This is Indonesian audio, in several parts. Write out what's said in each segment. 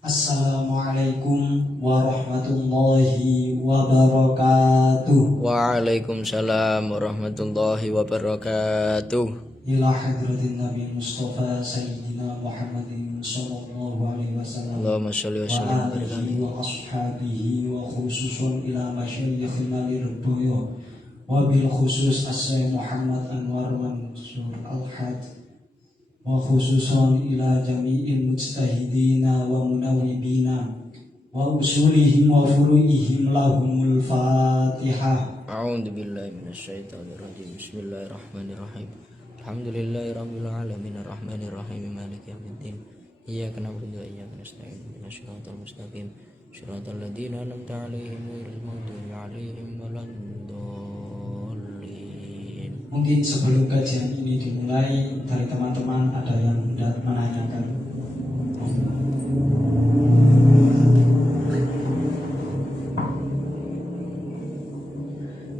Assalamualaikum warahmatullahi wabarakatuh. Waalaikumsalam warahmatullahi wabarakatuh. Ila hadratin Nabi Mustafa Sayyidina Muhammadin sallallahu alaihi wasallam Allahumma sholli wa wa sallim alihi wa ashabihi wa khususun ila masyayikhina lirboyo wa bil khusus as-Sayyid Muhammad Anwar Mansur Al-Had wa khususun ila jami'il mujtahidina wa munawwibina wa usulihim wa furu'ihim lahumul fatihah. A'udzu billahi minasyaitonir rajim. Bismillahirrahmanirrahim. Alhamdulillahi rabbil alamin arrahmanir rahim maliki yaumiddin. Iyyaka na'budu wa iyyaka nasta'in ihdinas siratal mustaqim siratal ladzina an'amta 'alaihim ghairil maghdubi 'alaihim waladdallin. Mungkin sebelum kajian ini dimulai, dari teman-teman ada yang hendak menanyakan.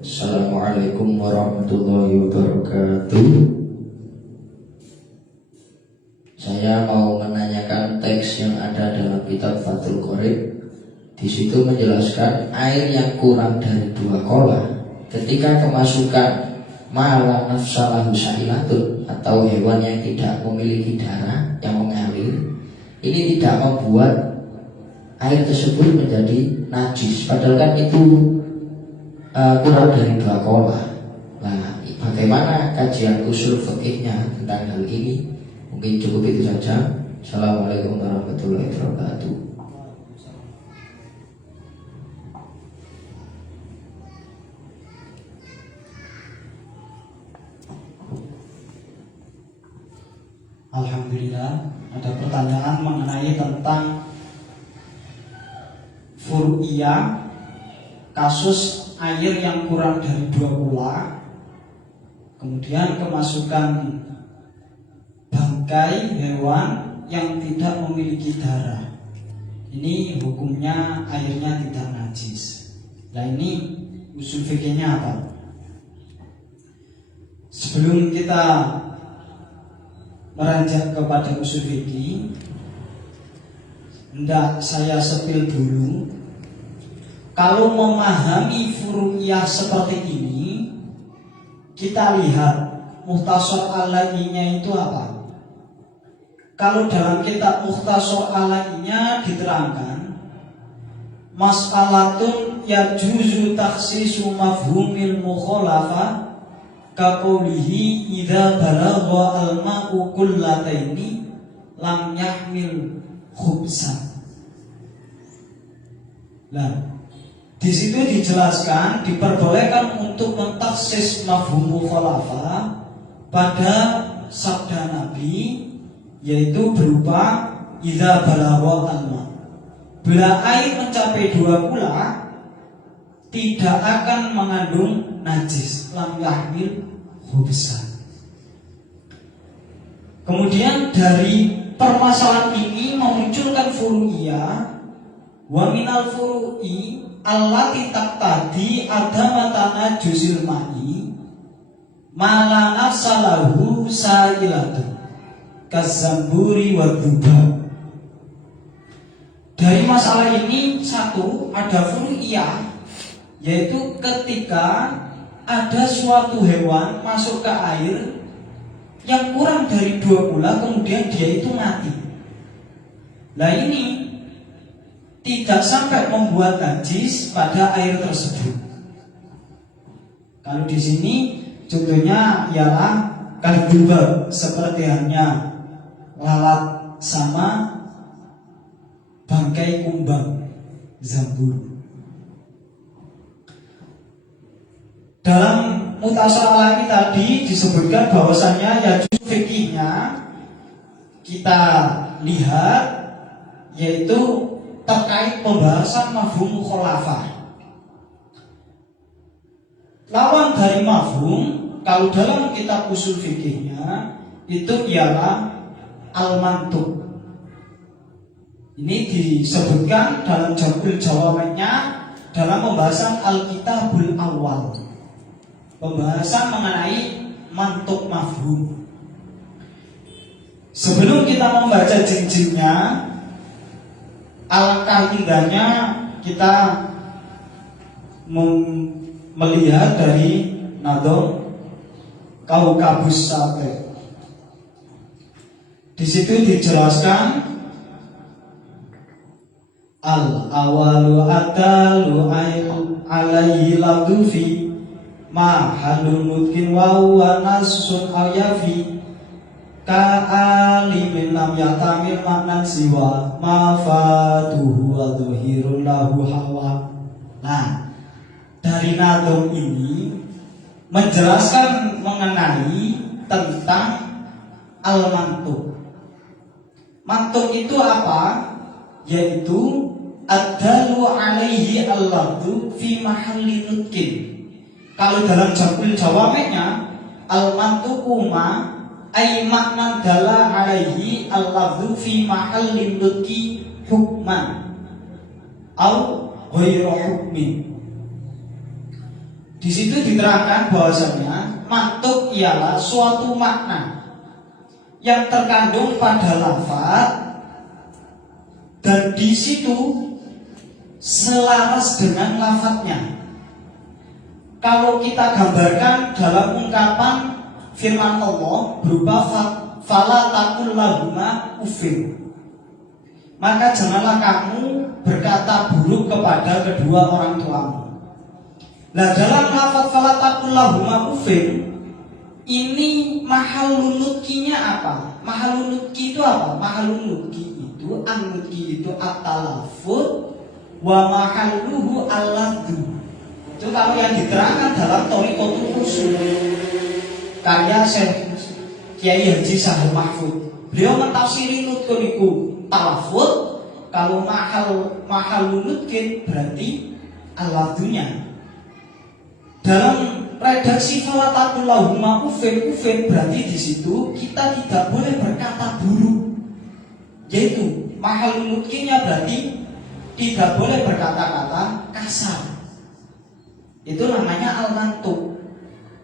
Assalamualaikum warahmatullahi wabarakatuh. Saya mau menanyakan teks yang ada dalam kitab Fathul Qorib. Di situ menjelaskan air yang kurang dari 2 kola ketika kemasukan mala nafsalahu sa'ilatun atau hewan yang tidak memiliki darah yang mengalir, ini tidak membuat air tersebut menjadi najis, padahal kan itu kurang dari 2 kola. Nah, bagaimana kajian usul fikihnya tentang hal ini? Mungkin cukup itu saja. Assalamualaikum warahmatullahi wabarakatuh. Alhamdulillah, ada pertanyaan mengenai tentang furu'iyah, kasus air yang kurang dari 2 kula, kemudian kemasukan bangkai hewan yang tidak memiliki darah. Ini hukumnya airnya tidak najis. Nah, ini usul fikihnya apa? Sebelum kita meranjak kepada usul fikih, hendak saya sepil dulu. Kalau memahami furu'iyah seperti ini, kita lihat Mukhtasar Alainya itu apa? Kalau dalam kitab Mukhtasar Alainya diterangkan, mas'alatun yajuzu takhsisu mafhumil mukhalafah kaqoulihi idza balagha al-ma'u kullataini lam yahmil khubsan. Nah, di situ dijelaskan diperbolehkan untuk mentaksis mafhum mukhalafah pada sabda Nabi, yaitu berupa idza balagha al-ma'. Bila air mencapai 2 kula tidak akan mengandung najis, lam yahmil khubsan. Kemudian dari permasalahan ini memunculkan furu'iyah. Wa minal furu'i allati taqtadi adamatana juzil ma'i mala nafsalahu sa'ilatun kazamburi wa dhubab. Dari masalah ini satu, ada furu'iyah, yaitu ketika ada suatu hewan masuk ke air yang kurang dari 2 kula, kemudian dia itu mati. Nah, ini tidak sampai membuat najis pada air tersebut. Kalau di sini contohnya ialah kadubab, seperti halnya lalat sama bangkai kumbang, zambur. Dalam Mukhtasar Al-Alai tadi disebutkan bahwasannya ya juz fikihnya kita lihat, yaitu terkait pembahasan mafhum mukhalafah. Lawan dari mafhum, kalau dalam kitab usul fikihnya itu ialah al-mantuq. Ini disebutkan dalam Jabul Jawami'nya dalam pembahasan Al-Kitabul Awal, pembahasan mengenai mantuk mafhum. Sebelum kita membaca jinjingnya, alangkah indahnya kita melihat dari Nadom Kaukabus Satek. Di situ dijelaskan al awalu adalu alaihi ladufi ma halun mutkin wa huwa nasun ayafi ka alimin lam yatamil maknan siwa ma faduhu wa dhuhirun lahu hawa. Nah, dari nadom ini menjelaskan mengenai tentang al-mantuk. Mantuk itu apa? Yaitu adalu alaihi al-lafdu fi mahalli nutkin. Kalau dalam jamul jawameknya al-mantuku ma ay makna dala alaihi al-lafdu fi mahalli nutki hukman au ghairu hukmin. Di situ diterangkan bahwasanya mantuk ialah suatu makna yang terkandung pada lafaz dan di situ selaras dengan lafadznya. Kalau kita gambarkan dalam ungkapan firman Allah berupa fala taqul lahuma uffin, maka janganlah kamu berkata buruk kepada kedua orang tuamu. Nah, dalam lafaz fala taqul lahuma uffin ini mahalun nutkinya apa? Mahalun nutki itu apa? Mahalun nutki itu an-nutki itu at-talaffuz wa mahalluhu al-lafdhu. Itu kalau yang diterangkan dalam Thariqatul Ushul karya Syekh Kiai Haji Sahal Mahfud. Beliau mentafsiri nutkun itu talaffuz, kalau mahalun nutkin berarti al-lafdhunya. Dalam redaksi fala taqul lahuma uffin berarti di situ kita tidak boleh berkata buruk. Yaitu mahalun nutkinnya berarti tidak boleh berkata-kata kasar. Itu namanya al-mantuk.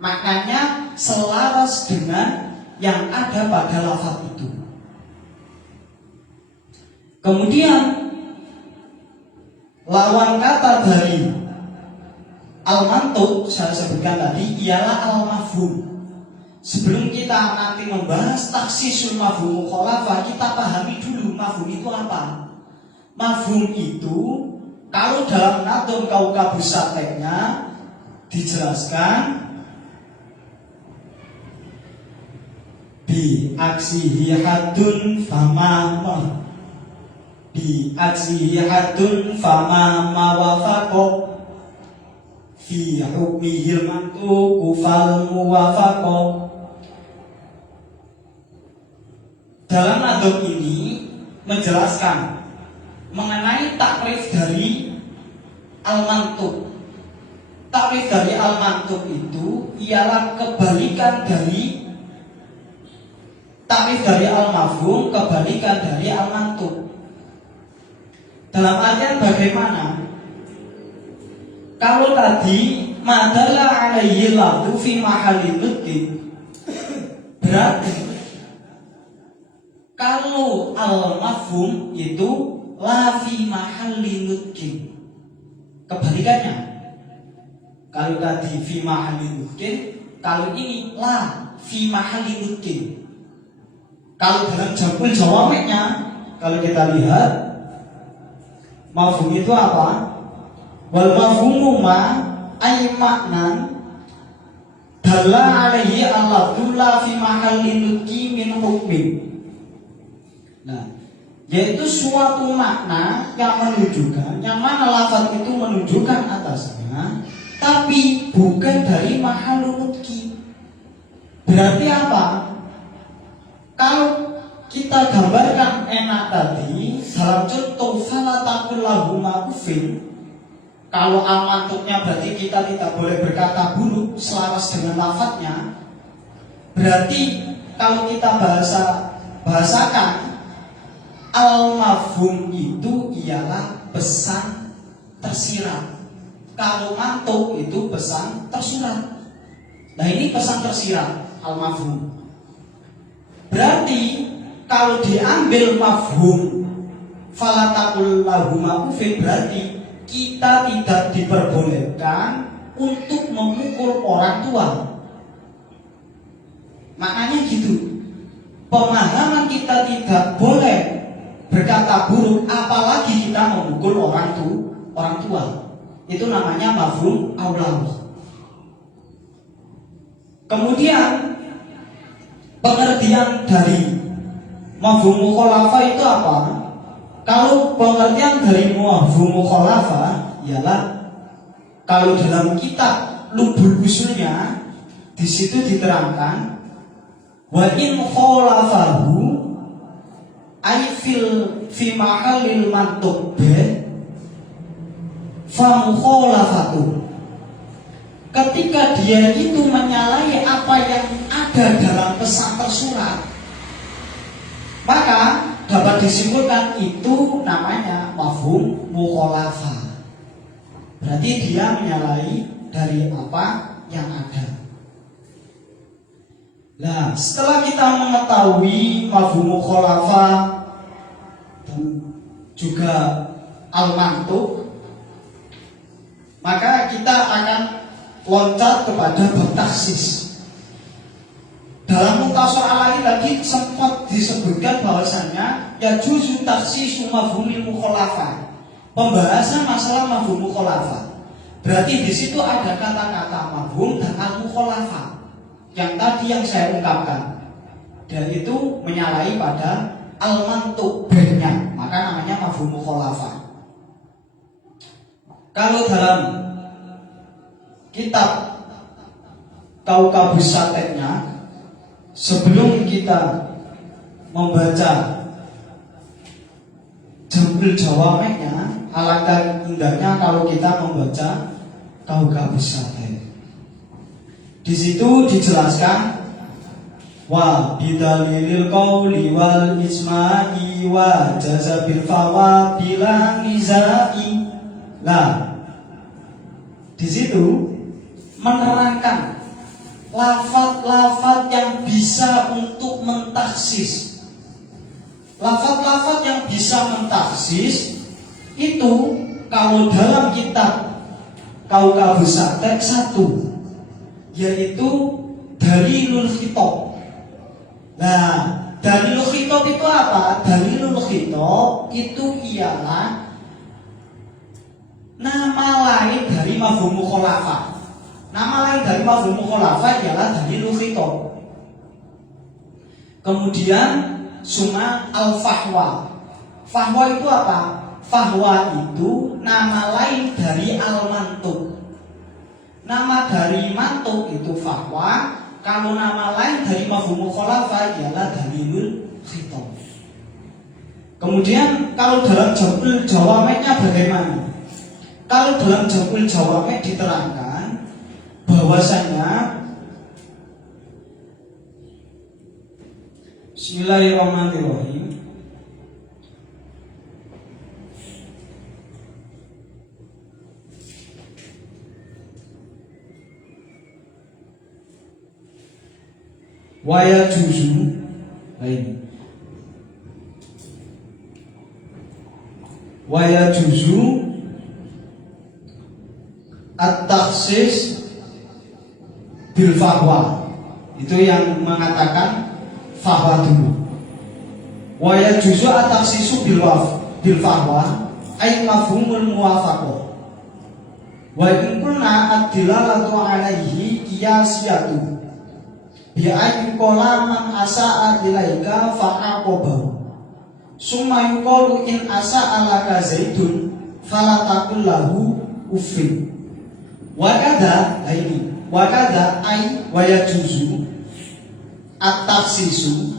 Maknanya selaras dengan yang ada pada lafaz itu. Kemudian lawan kata dari al-mantuk saya sebutkan tadi ialah al-mafhum. Sebelum kita nanti membahas taksisul mafhum mukhalafah, kita pahami dulu mafhum itu apa. Mafhum itu kalau dalam Nadom Kaukabus Sateknya dijelaskan bi aksihi hadun fama bi aksihi hadun fama mawafaqo fi hukmihil mantuku fal muwafaqo. Dalam nadom ini menjelaskan mengenai takrif dari al-mantuk. Takrif dari al-mantuk itu ialah kebalikan dari takrif dari al-mafhum, kebalikan dari al-mantuk. Dalam artian bagaimana? Kalau tadi madalla alaihi lafdu fi mahalli nutqin, berarti kalau al-mafhum itu la fi mahalli nutqin. Kebalikannya. Kalau tadi fi mahalli nutqin, kalau ini la fi mahalli nutqin. Kalau dalam jamul jawameknya, kalau kita lihat mafhum itu apa? Wal mafhumu ma ay maknan dalla alaihi al-lafdu la fi mahalli nutqi min hukmin. Nah, yaitu suatu makna yang menunjukkan, yang mana lafaz itu menunjukkan atasnya, tapi bukan dari mahalun nutqi. Berarti apa? Kalau kita gambarkan enak tadi dalam contoh fala taqul lahuma uffin, kalau al-mantuknya berarti kita tidak boleh berkata buruk selaras dengan lafadznya. Berarti kalau kita bahasakan al-mafhum itu ialah pesan tersirat. Kalau mantuk itu pesan tersurat. Nah, ini pesan tersirat al-mafhum. Berarti kalau diambil mafhum falatakul lahuma ufin, berarti kita tidak diperbolehkan untuk memukul orang tua. Maknanya gitu. Pemahaman kita tidak boleh berkata buruk, apalagi kita memukul orang tua. Itu namanya mafhum aulawi. Kemudian pengertian dari mafhum mukhalafah itu apa? Kalau pengertian dari mafhum mukhalafah ialah, kalau dalam kitab Lubul Usulnya di situ diterangkan, wa in khalafahu ay fi mahallil mantuq fa mukhalafatu. Ketika dia itu menyalahi apa yang ada dalam pesan tersurat, maka dapat disimpulkan itu namanya mafhum mukhalafah. Berarti dia menyalahi dari apa yang ada. Nah, setelah kita mengetahui mafhum mukhalafah dan juga al-mantuq, maka kita akan loncat kepada bab taksis. Dalam Mukhtasar Al-Alil tadi sempat disebutkan bahwasannya ya juzu taksisu mafhumil mukhalafah. Pembahasan masalah mafhum mukhalafah. Berarti di situ ada kata-kata mafhum dan al-mukhalafah. Yang tadi yang saya ungkapkan, dan itu menyalahi pada al-mantuq B-nya, maka namanya mafhum mukhalafah. Kalau dalam kitab Kaukabus Sateknya, sebelum kita membaca Jamul Jawameknya, alangkah indahnya kalau kita membaca Kaukabus Satek. Di situ dijelaskan wa bidalilil qauli wal ijma'i wa jazabil fawa bila nizai. Nah, di situ menerangkan lafaz-lafaz yang bisa untuk mentaksis. Lafaz-lafaz yang bisa mentaksis itu kalau dalam kitab Kaukabus Satek 1, yaitu dalilul khitab. Nah, dalilul khitab itu apa? Dalilul khitab itu ialah nama lain dari mafhum mukhalafah. Nama lain dari mafhum mukhalafah ialah dalilul khitab. Kemudian summa al-fahwa. Fahwa itu apa? Fahwa itu nama lain dari al-mantuq. Nama dari mantuq itu fahwa. Kalau nama lain dari mafhum mukhalafah ialah dalilul khitab. Kemudian kalau dalam Jamul Jawameknya bagaimana? Kalau dalam Jamul Jawamek diterangkan bahwasanya Bismillahirrahmanirrahim. Waya juzu lain. Waya juzu at-takhsis bil fahwa. Itu yang mengatakan fahwa dulu. Waya juzu at-takhsisu bil fahwa ay mafhumul muwafaqah. Wa in kunna ad-dilalatu alaihi qiyasiyatu bi ayyuqala man asa'a ilaika fa'aqabahu summa yuqalu in asa'a laka zaidun fala taqul lahu uffin wa kadza ay wa yajuzu at-takhsisu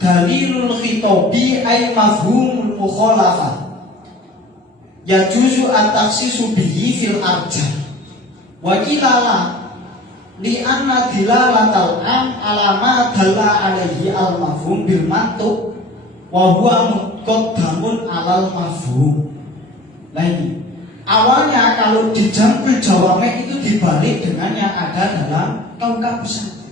dalilul khitabi ay mafhumul mukhalafah yajuzu at-takhsisu bihi fil arjah wa kilala li anna dilalatal am alama dalla alaihi al mafhum bil mantuq wa huwa muqaddamun alal mafhum. Nah ini awalnya kalau di Jamul Jawamek itu dibalik dengan yang ada dalam Kaukabus Satek.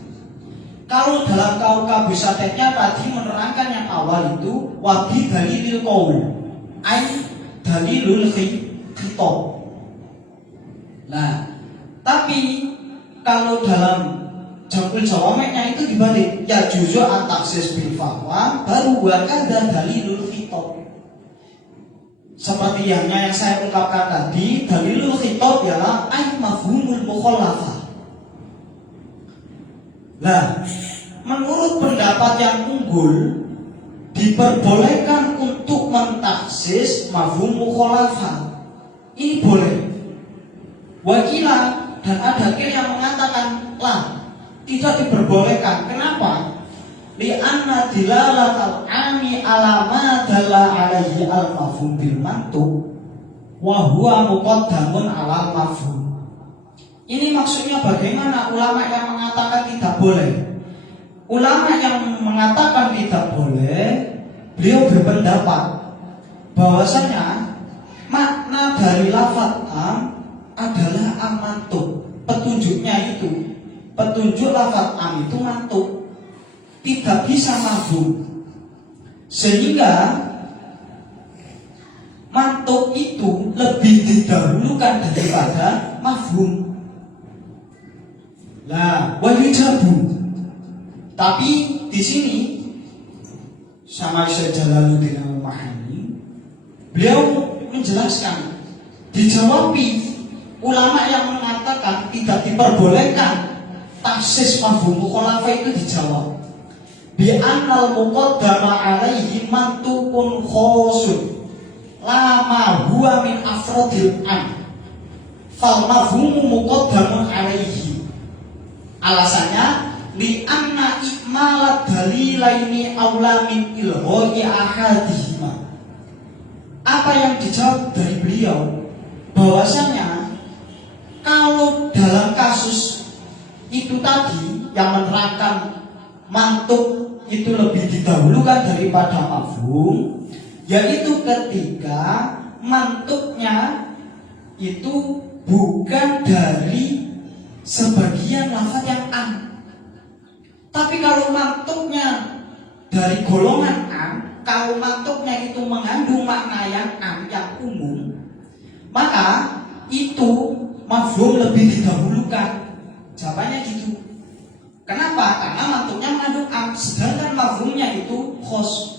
Kalau dalam Kaukabus Sateknya tadi menerangkan yang awal itu wabi dalilil qaul. dalilul khitab. Nah, tapi kalau dalam jamul jawameknya itu dibalik, ya juzu antaksis bil fatwa baru wakada dalilul khitab. Seperti yang saya ungkapkan tadi, dalilul khitab ialah ay mafhumul mukhalafah. Nah, menurut pendapat yang unggul, diperbolehkan untuk mentaksis mafhum mukhalafah. Ini boleh. Wakilah dan ada yang mengatakan lah, tidak diperbolehkan. Kenapa? Li'anna dilalatal ami alama dalla alaihi al-mafhum bil mantuq wa huwa muqaddamun ala mafhum. Ini maksudnya bagaimana ulama yang mengatakan tidak boleh? Ulama yang mengatakan tidak boleh, beliau berpendapat bahwasanya makna dari lafaz am adalah al-mantuq. Petunjuknya itu, petunjuk lafaz am itu mantuq, tidak bisa mafhum. Sehingga mantuq itu lebih didahulukan daripada mafhum. Nah, wajibu. Tapi di sini sama Syekh Jalaluddin Al-Mahani, beliau menjelaskan, dijawabi ulama yang mengatakan tidak diperbolehkan taksis mafhum mukhalafah itu dijawab bi annal muqaddama alaihi mantuqun khosun lama huwa min afrodil am fal mafhumu muqaddamun alaihi. Alasannya li anna ikmalat dalilaini aula min ilhoi ahadihima. Apa yang dijawab dari beliau, bahwasanya kalau dalam kasus itu tadi yang menerangkan mantuk itu lebih didahulukan daripada mafhum, yaitu ketika mantuknya itu bukan dari sebagian lafaz yang am. Tapi kalau mantuknya dari golongan am, kalau mantuknya itu mengandung makna yang am, yang umum, maka itu mafhum lebih didahulukan. Jawabannya gitu. Kenapa? Karena mantuknya mengandung am, sedangkan mafhumnya itu khos.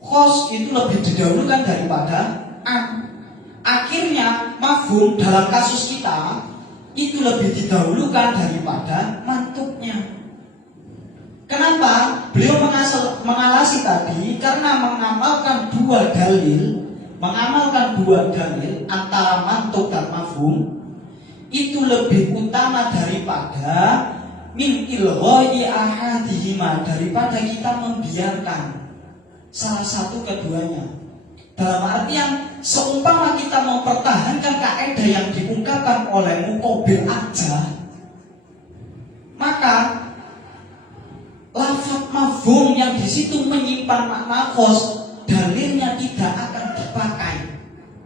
Khos itu lebih didahulukan daripada am. Akhirnya mafhum dalam kasus kita itu lebih didahulukan daripada mantuknya. Kenapa? Beliau mengalasi tadi karena mengamalkan dua dalil antara mantuk dan mafhum itu lebih utama daripada min ilghoi ahadihima, daripada kita membiarkan salah satu keduanya. Dalam artian seumpama kita mempertahankan kaidah yang diungkapkan oleh muqabil aja, maka lafaz mafhum yang di situ menyimpan makna khos, dalilnya tidak akan dipakai.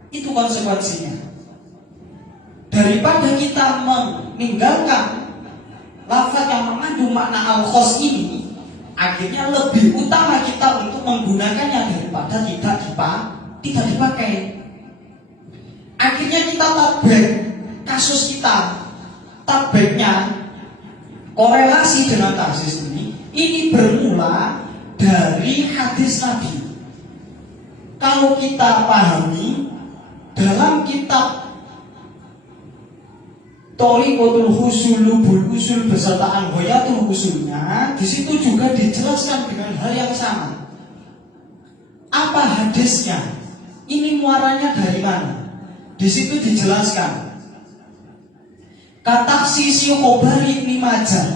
Itu konsekuensinya. Daripada kita meninggalkan lafaz yang mengandung makna al-khos ini, akhirnya lebih utama kita untuk menggunakannya daripada tidak dipakai. Akhirnya kita tabek kasus kita, tabeknya korelasi dengan kasus ini bermula dari hadis Nabi. Kalau kita pahami dalam kitab Thariqatul Husul Lubul Usul beserta Anhoyatul Usulnya, di situ juga dijelaskan dengan hal yang sama. Apa hadisnya? Ini muaranya dari mana? Di situ dijelaskan. Kata sisi Khobari Ibn Majah,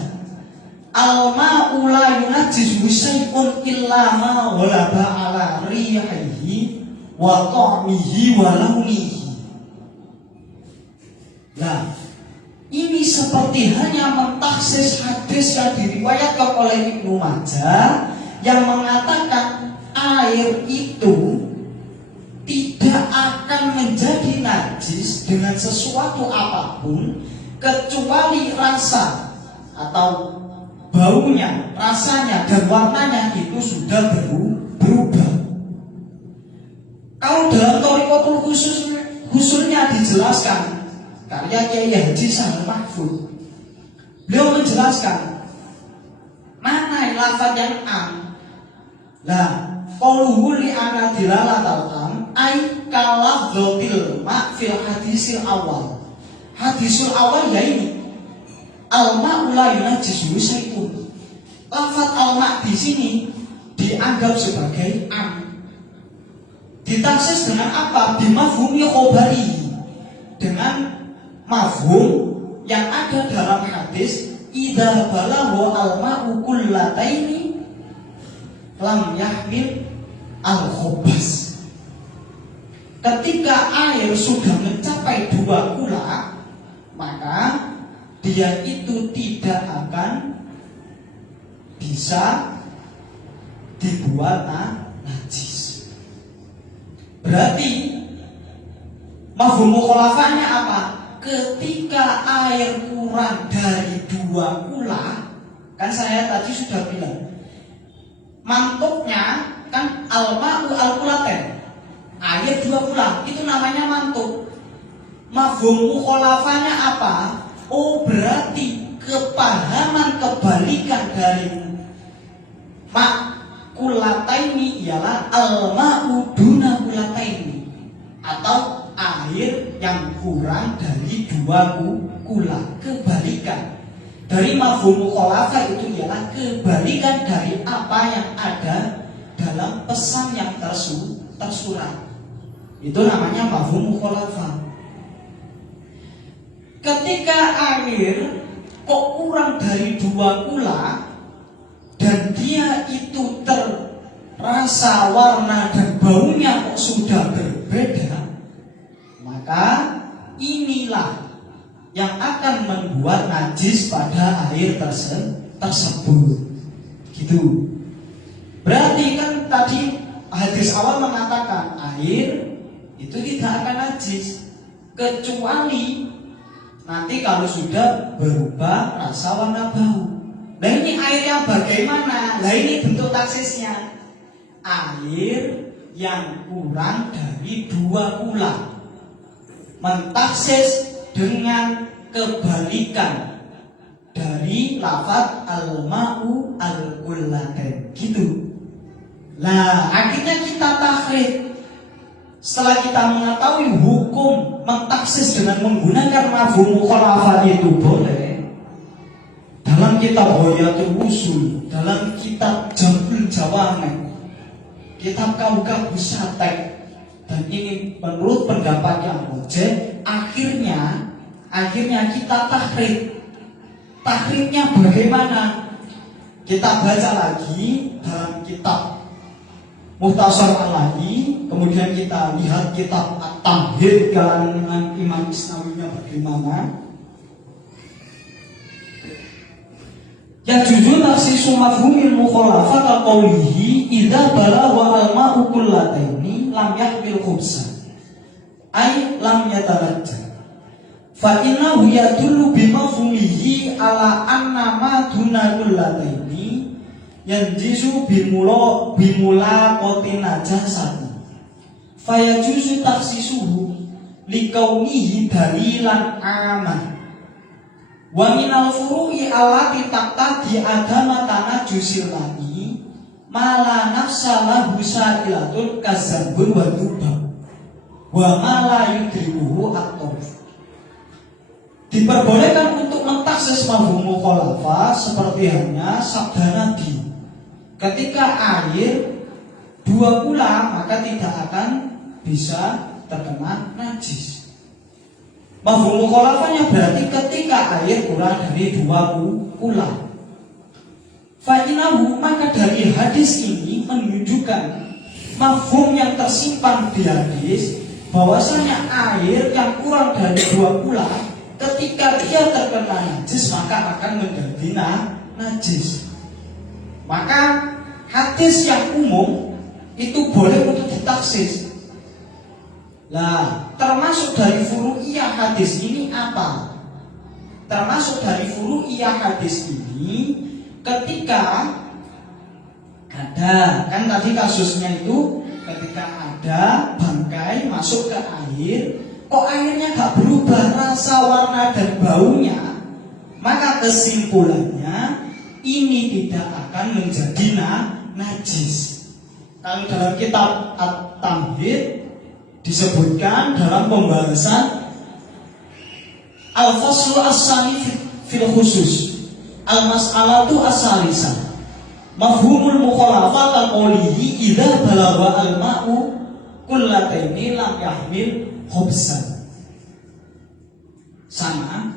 al-ma'u la yunajjisu syai'un illa ma ghalaba ala rihihi wa ta'mihi wa launihi. Nah, ini seperti hanya mentaksis hadis yang diriwayatkan oleh Ibnu Majah yang mengatakan air itu tidak akan menjadi najis dengan sesuatu apapun kecuali rasa atau baunya, rasanya dan warnanya itu sudah berubah. Kalau dalam Thariqah Waqtul Husulnya dijelaskan karya Kiai Haji Sahal Mahfud. Beliau menjelaskan mana lafaz yang am. Nah, qauluhu li anna dilalatal am ay kalafdzatil ma fil hadisil awal. Hadisul awal ya ini al-ma'u la yunajjisuhu syai'un. Lafaz al-ma' di sini dianggap sebagai am. Ditaksis dengan apa? Bimafhumi khobari, dengan mafhum yang ada dalam hadis idza balagha al-ma'u kullataini lam yahmil al-khobas. Ketika air sudah mencapai 2 kula, maka dia itu tidak akan bisa dibuat najis. Berarti mafhum mukhalafahnya apa? Ketika air kurang dari 2 kula, kan saya tadi sudah bilang mantuknya kan al-ma'u al-kulaten, air 2 kula, itu namanya mantuk. Mafhum mukhalafahnya apa? Oh, berarti kepahaman kebalikan dari kulataini ialah al-ma'u duna kulataini, atau air yang kurang dari 2 kula. Kebalikan dari mafhum mukhalafah itu ialah kebalikan dari apa yang ada dalam pesan yang tersurat. Itu namanya mafhum mukhalafah. Ketika air kok kurang dari 2 kula dan dia itu terasa warna dan baunya kok sudah berbeda, maka inilah yang akan membuat najis pada air tersebut. Gitu. Berarti kan tadi hadis awal mengatakan air itu tidak akan najis kecuali nanti kalau sudah berubah rasa warna bau. Nah ini air yang bagaimana? Nah ini bentuk taksisnya. Air yang kurang dari 2 kula. Mentaksis dengan kebalikan dari lafaz al-ma'u al-kullaten. Gitu. Nah akhirnya kita takhrid. Setelah kita mengetahui hukum mentaksis dengan menggunakan mafhum mukhalafah itu boleh. Dalam kitab Ghayatul Usul, dalam kitab Jamul Jawami, kitab Kaukabus Satek, dan ini menurut pendapat yang rajih, akhirnya kita takhrid. Takhridnya bagaimana? Kita baca lagi dalam kitab Mukhtasar Al-Lahi, kemudian kita lihat kitab At-Tamhid kalangan Imam Isnawinya bagaimana. Ya jujur taksisu mafhumil mukhalafah ka qawlihi idza balagha al-ma'u kullataini lam yahmil khubsa ay lam yatarajja fa innahu yadullu bimafhumihi ala anna ma duna kullataini yanjisu bimula qatin najasati fa yajuzu taksisuhu liqaunihi dalilan amah. Wa minal furu'i allati taqtadi adama tanajusil lagi mala nafsa lahu sa'ilatun kazambun wa dubah wa mala yudribuhu at-tarf. Diperbolehkan untuk mentaksis mafhum mukhalafah seperti hanya sabda Nabi, ketika air 2 kula maka tidak akan bisa terkena najis. Mafhum mukhalafahnya berarti ketika air kurang dari 2 kula. Fa'inahu, maka dari hadis ini menunjukkan mafhum yang tersimpan di hadis bahwasanya air yang kurang dari 2 kula ketika dia terkena najis maka akan menjadi najis. Maka hadis yang umum itu boleh untuk ditaksis. Nah, termasuk dari furu'iyah hadis ini apa? Termasuk dari furu'iyah hadis ini ketika ada, kan tadi kasusnya itu ketika ada bangkai masuk ke air, kok airnya gak berubah rasa, warna, dan baunya, maka kesimpulannya ini tidak akan menjadi najis. Kalau dalam kitab At-Tamhid disebutkan dalam pembahasan Al-Faslu As-Sani fil Khusus Al-Mas'alatu As-Salisah Mafhumul mukhalafah qawlihi idza balagha al-ma'u kullataini lam yahmil khubsan. Sama.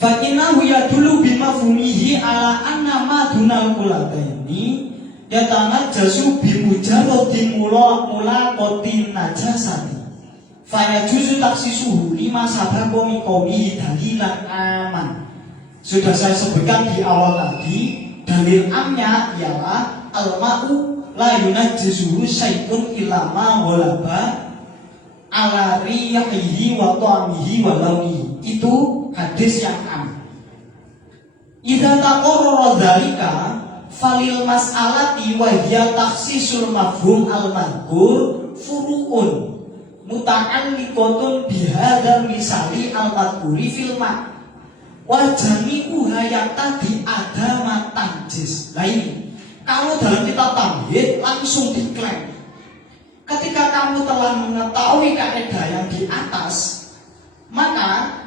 Fa innahu yadullu bimafhumihi ala anna ma dunal kullataini yatanajjasu bimujarradi mulaqatin najasati. Fa yajuzu taksisuhu lima sabaqa min qawlihi dalilan aman. Sudah saya sebutkan di awal tadi, dalil amnya ialah al-ma'u la yunajjisuhu syai'un illa ma ghalaba ala riyahihi wa ta'amihi wa launihi. Itu hadis yang am. Idza taqarrara dzalika falil mas'alati wa hiya takhsisul mafhum al-madhkur furu'un muta'alliqatun bihadzal misali al-madhkuri fil ma' wajami yang tadi ada matanjis. Nah ini, kalau dalam kitab Tamhid langsung diklaim, ketika kamu telah mengetahui kaidah yang di atas, maka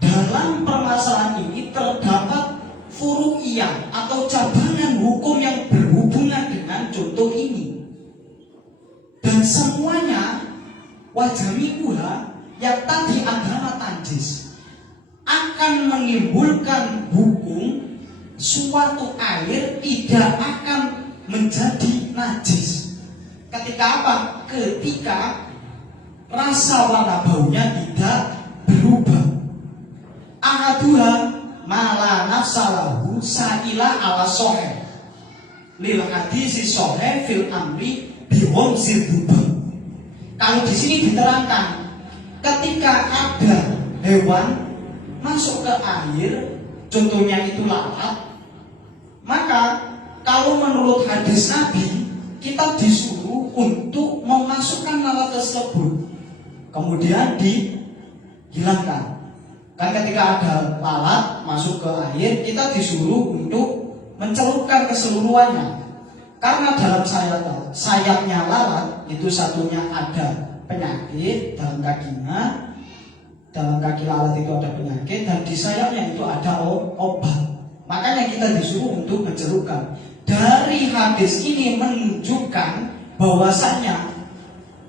dalam permasalahan ini terdapat furu'iyah atau cabangan hukum yang berhubungan dengan contoh ini, dan semuanya wajami yang tadi ada matanjis akan menimbulkan hukum suatu air tidak akan menjadi najis. Ketika apa? Ketika rasa warna baunya tidak berubah. Ahaduha mala nafsalahu sa'ila ala sohe lil hadisi sohe fil amri bihom zirduba. Kalau di sini diterangkan, ketika ada hewan masuk ke air, contohnya itu lalat, maka kalau menurut hadis Nabi, kita disuruh untuk memasukkan lalat tersebut, kemudian dihilangkan. Kan ketika ada lalat masuk ke air, kita disuruh untuk mencelupkan keseluruhannya. Karena dalam sayapnya lalat itu satunya ada penyakit dalam kakinya. Dalam kaki lalat itu ada penyakit, dan di sayapnya itu ada obat. Makanya kita disuruh untuk mencelupkan. Dari hadis ini menunjukkan bahwasanya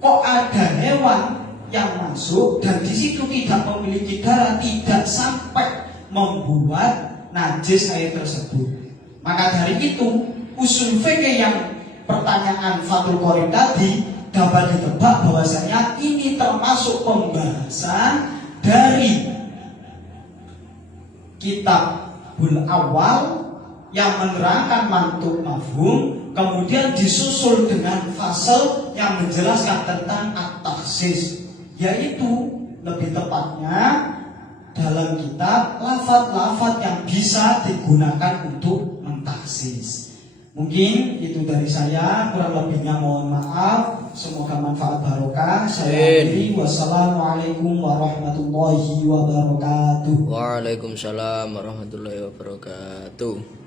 kok ada hewan yang masuk dan di situ tidak memiliki darah, tidak sampai membuat najis air tersebut. Maka dari itu usul fikih yang pertanyaan Fathul Qorib tadi dapat ditebak bahwasanya ini termasuk pembahasan dari Kitabul Awal yang menerangkan mantuk mafhum, kemudian disusul dengan fasal yang menjelaskan tentang at-takhsis, yaitu lebih tepatnya dalam kitab lafaz-lafaz yang bisa digunakan untuk mentaksis. Mungkin itu dari saya, kurang lebihnya mohon maaf. Semoga manfaat barokah. Saya akhiri. Wassalamualaikum warahmatullahi wabarakatuh. Waalaikumsalam warahmatullahi wabarakatuh.